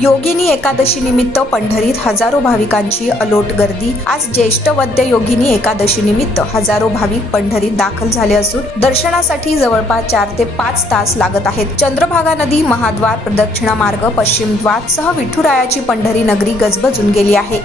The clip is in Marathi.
योगिनी एकादशी निमित्त पंढरीत हजारो भाविकांची अलोट गर्दी। आज ज्येष्ठ वद्य योगिनी एकादशी निमित्त हजारो भाविक पंढरीत दाखल झाले असून दर्शनासाठी जवळपास 4 ते 5 तास लागत आहेत। चंद्रभागा नदी, महाद्वार, प्रदक्षिणा मार्ग, पश्चिम द्वार सह विठुरायाची पंढरी नगरी गजबजून गेली आहे।